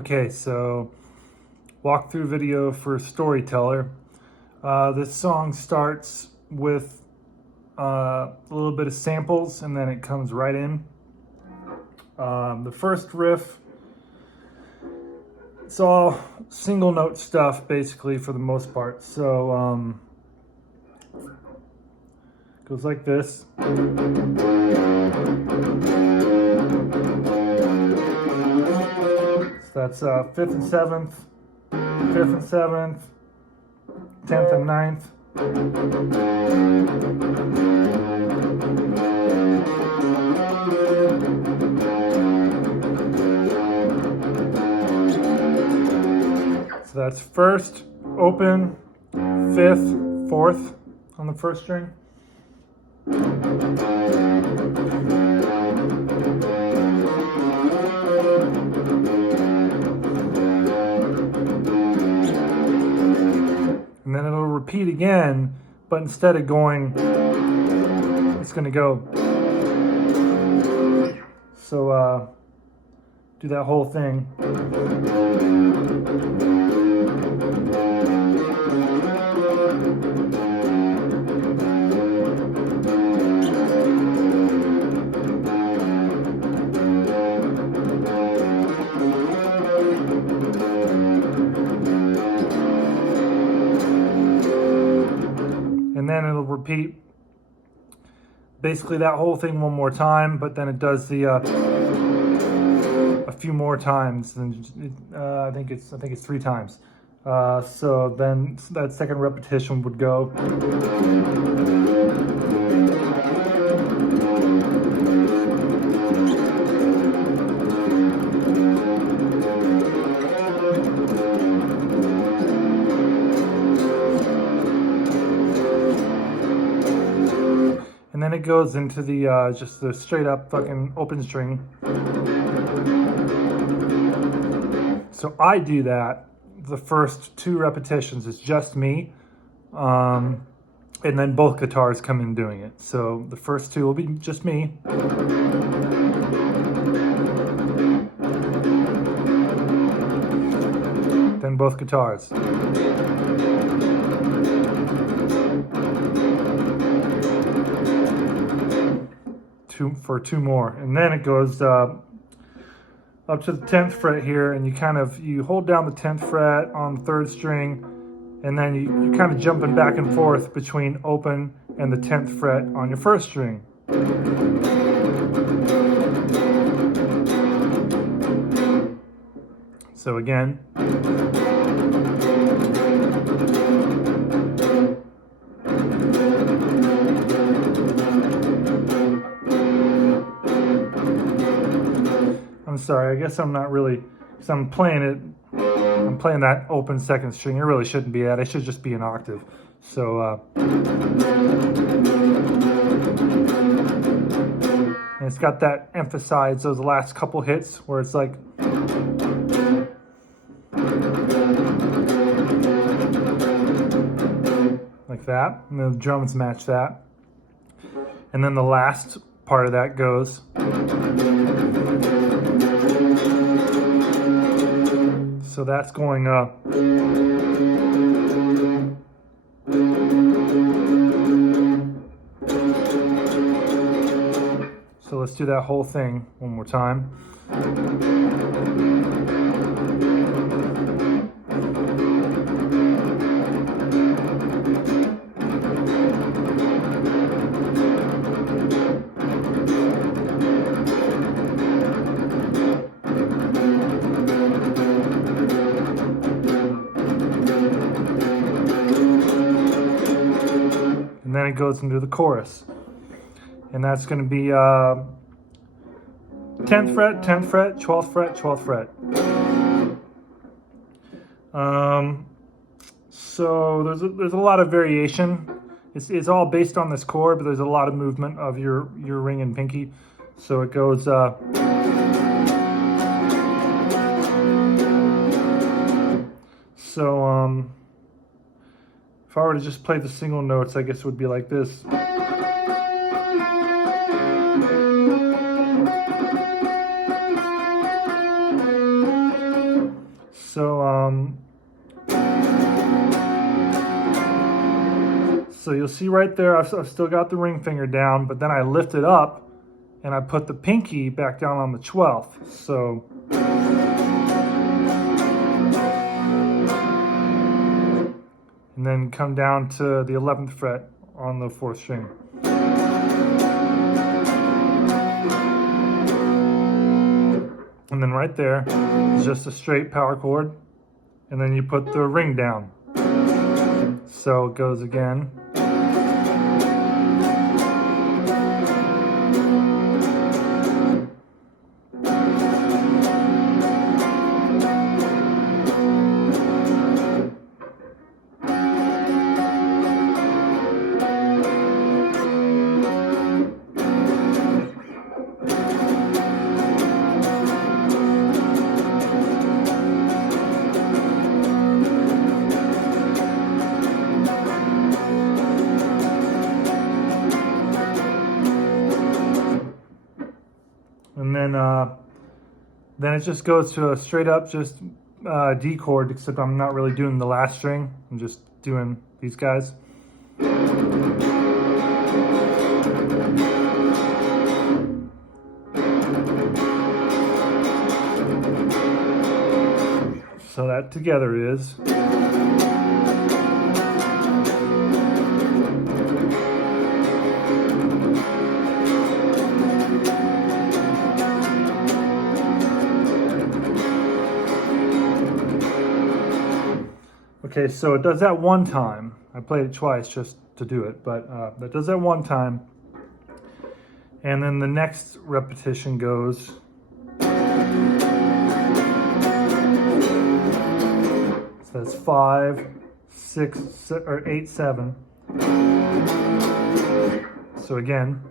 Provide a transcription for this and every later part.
Okay, so walkthrough video for Storyteller. This song starts with a little bit of samples and then it comes right in. The first riff, it's all single note stuff basically for the most part. So it goes like this. That's 5th and 7th, 5th and 7th, 10th and 9th. So that's 1st, open, 5th, 4th on the 1st string. And then it'll repeat again, but instead of going, it's going to go. So do that whole thing. And then it'll repeat basically that whole thing one more time, but then it does the a few more times, and I think it's 3 times. So then that second repetition would go. And then it goes into the just the straight up fucking open string. So I do that the first 2 repetitions. It's just me, and then both guitars come in doing it. So the first 2 will be just me. Then both guitars. For 2 more, and then it goes up to the 10th fret here, and you hold down the 10th fret on the 3rd string, and then you're kind of jumping back and forth between open and the 10th fret on your 1st string. So again. I'm sorry, I guess I'm not really, because I'm playing that open 2nd string. It really shouldn't be that. It should just be an octave. So, and it's got that emphasized, those last couple hits where it's like, that, and the drums match that. And then the last part of that goes. So that's going up. So let's do that whole thing one more time. And then it goes into the chorus. And that's going to be 10th fret, 10th fret, 12th fret, 12th fret. So there's a lot of variation. It's all based on this chord, but there's a lot of movement of your ring and pinky. So it goes if I were to just play the single notes, I guess it would be like this. So you'll see right there, I've still got the ring finger down, but then I lift it up and I put the pinky back down on the 12th. So and then come down to the 11th fret on the 4th string. And then right there is just a straight power chord, and then you put the ring down. So it goes again. And then it just goes to a straight up just D chord, except I'm not really doing the last string. I'm just doing these guys. So that together is. Okay, so it does that one time. I played it twice just to do it, but that does that one time. And then the next repetition goes. So that's 5, 6, or 8, 7. So again.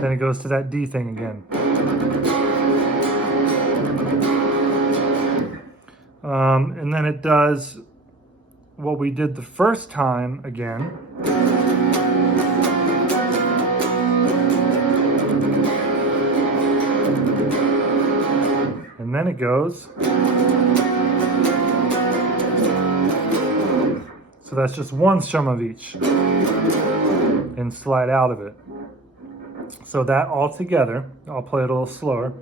Then it goes to that D thing again. And then it does what we did the first time again. And then it goes. So that's just one strum of each. And slide out of it. So that all together, I'll play it a little slower.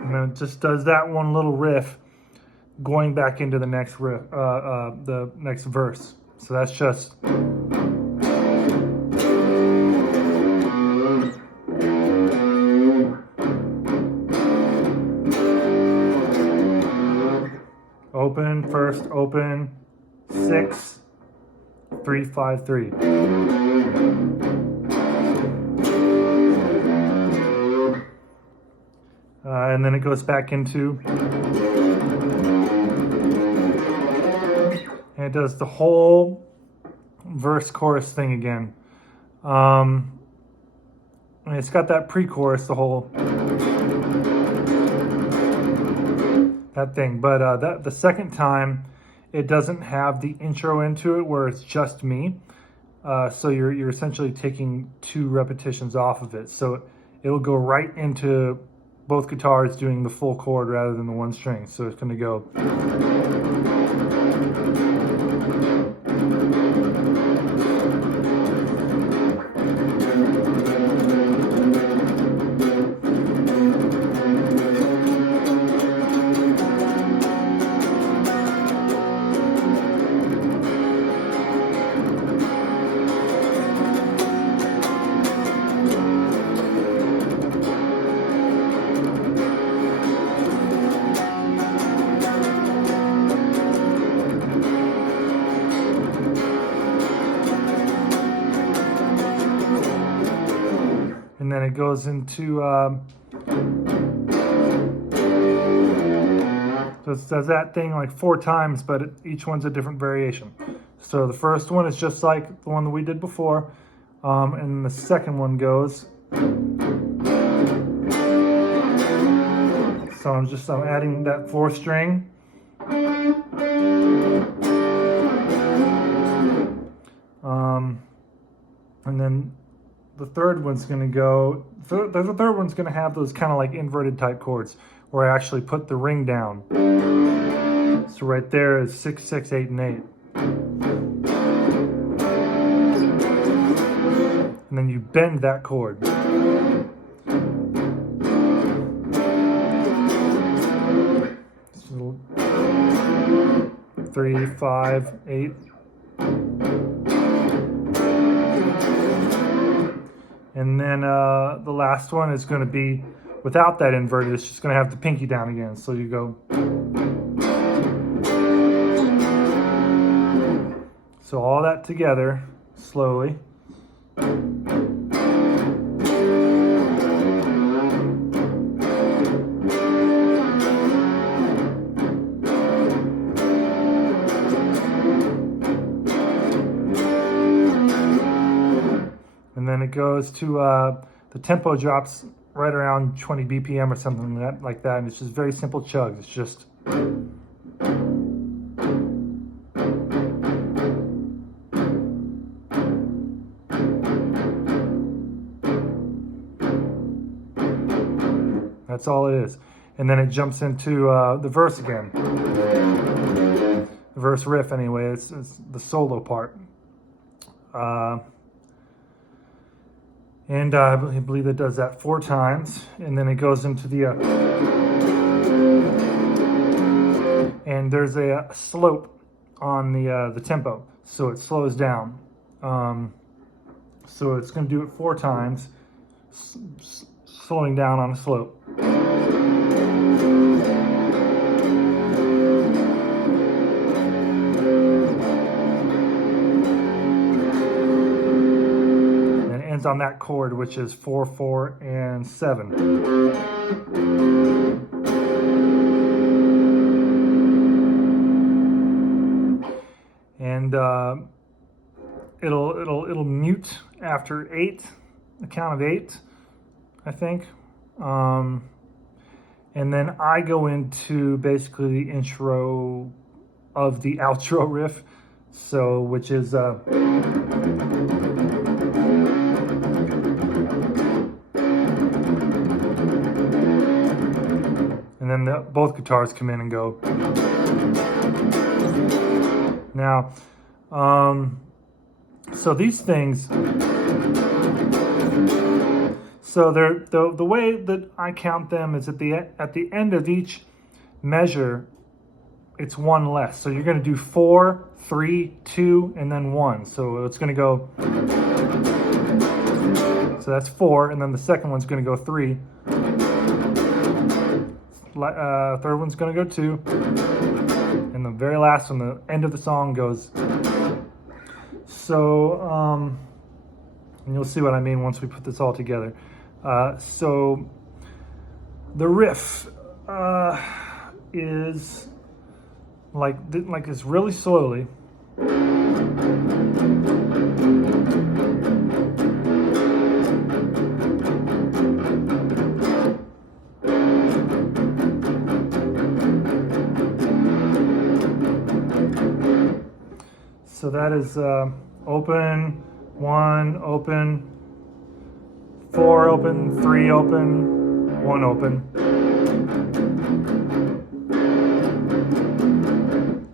And it just does that one little riff going back into the next riff, the next verse. So that's just. Open, first, open, 6, 3, 5, 3. And then it goes back into, and it does the whole verse chorus thing again. And it's got that pre-chorus, the whole that thing. But the second time, it doesn't have the intro into it where it's just me. So you're essentially taking 2 repetitions off of it. So it'll go right into both guitars doing the full chord rather than the one string. So it's going to go. And then it goes into So it does that thing like 4 times, but each one's a different variation. So the first one is just like the one that we did before, and the second one goes. So I'm adding that 4th string. And then the third one's going to go, the third one's going to have those kind of like inverted type chords where I actually put the ring down. So right there is 6, 6, 8, and 8. And then you bend that chord. So 3, 5, 8. And then the last one is going to be without that inverted. It's just going to have the pinky down again. So you go. So all that together, slowly. And then it goes to, the tempo drops right around 20 BPM or something like that. And it's just very simple chugs. It's just. That's all it is. And then it jumps into the verse again. The verse riff anyway, it's the solo part. And I believe it does that 4 times. And then it goes into the... and there's a slope on the tempo, so it slows down. So it's going to do it 4 times, slowing down on a slope. And it ends on that chord, which is 4, 4, and 7. And it'll mute after 8, a count of 8, I think. And then I go into basically the intro of the outro riff, so which is and then both guitars come in and go. Now, so these things, so they're the way that I count them is at the end of each measure, it's 1 less. So you're going to do 4, 3, 2, and then 1. So it's going to go. So that's 4, and then the second one's going to go 3. Third one's going to go 2, and the very last one, the end of the song, goes. So, and you'll see what I mean once we put this all together. So the riff is like it's really slowly. So that is open, 1, open, 4 open, 3 open, 1 open.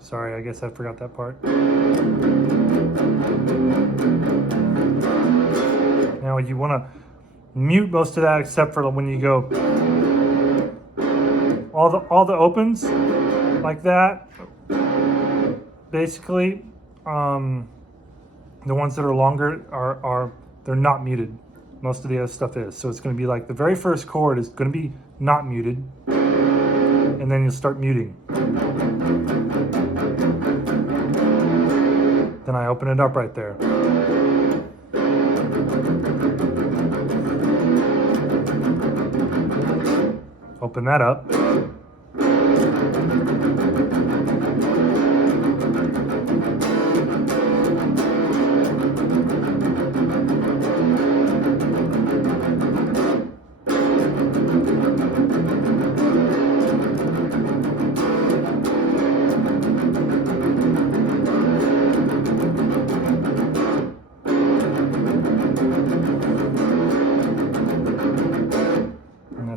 Sorry, I guess I forgot that part. Now you want to mute most of that except for when you go all the opens like that. Basically, the ones that are longer are they're not muted. Most of the other stuff is. So it's going to be like the very first chord is going to be not muted, and then you'll start muting. Then I open it up right there. Open that up.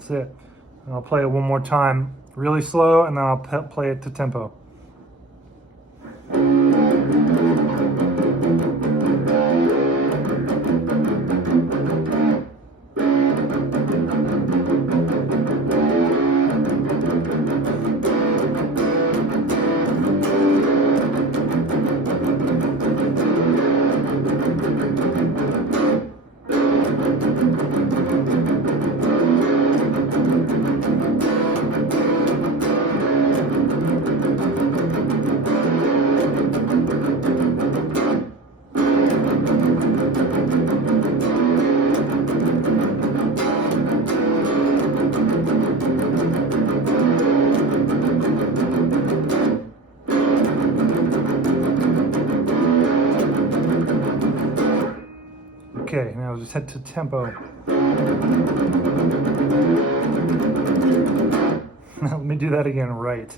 That's it. And I'll play it one more time really slow, and then I'll play it to tempo. Okay, now just head to tempo. Now let me do that again right.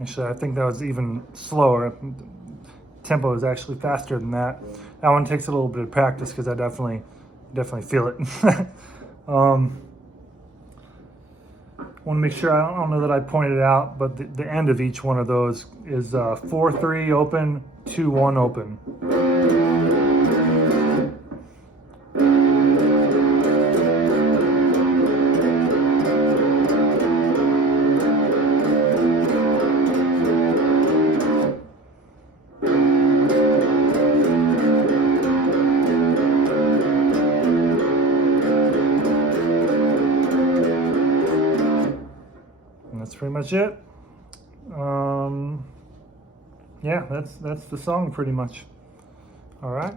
Actually, I think that was even slower. Tempo is actually faster than that. That one takes a little bit of practice because I definitely feel it. Want to make sure, I don't know that I pointed out, but the end of each one of those is 4-3 open, 2-1 open. That's pretty much it. Yeah, that's the song pretty much. All right.